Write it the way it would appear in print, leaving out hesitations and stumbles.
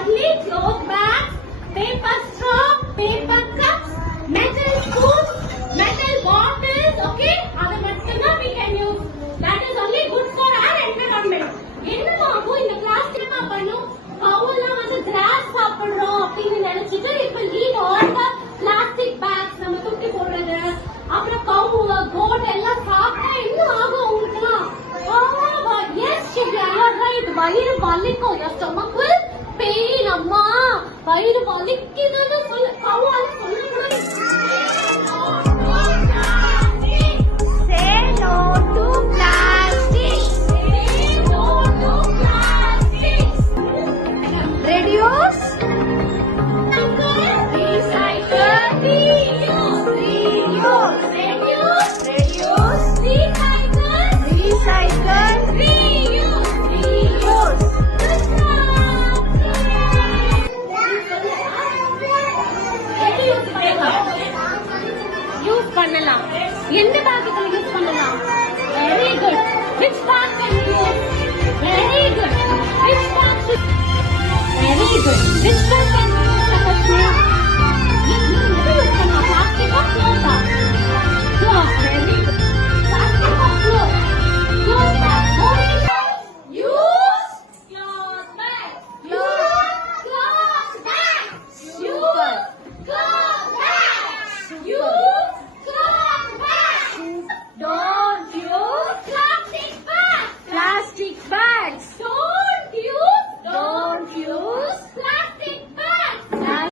only cloth bags, paper straw, paper cups, metal spoons, metal bottles, okay? Adu mattumda we can use. That is only good for our environment. என்னமாகும் இந்த பிளாஸ்டிக் என்ன பண்ணும்? கவுலாம் வந்து கிராஸ் சாப்பிடுறோம் அப்படின்னு நினைச்சிட்டு இப்ப leave all the plastic bags நம்ம தூக்கி போடுறது. அப்புறம் கவு கோட் எல்லாம் சாப்பிட்டா என்ன ஆகும் உங்களுக்குலாம்? Yes, Shivya, you are right. வயிறு வலிக்கும். Your stomach will pain, அம்மா. வயிறு வலிக்குதுன்னு சொல்ல கவுவால சொல்ல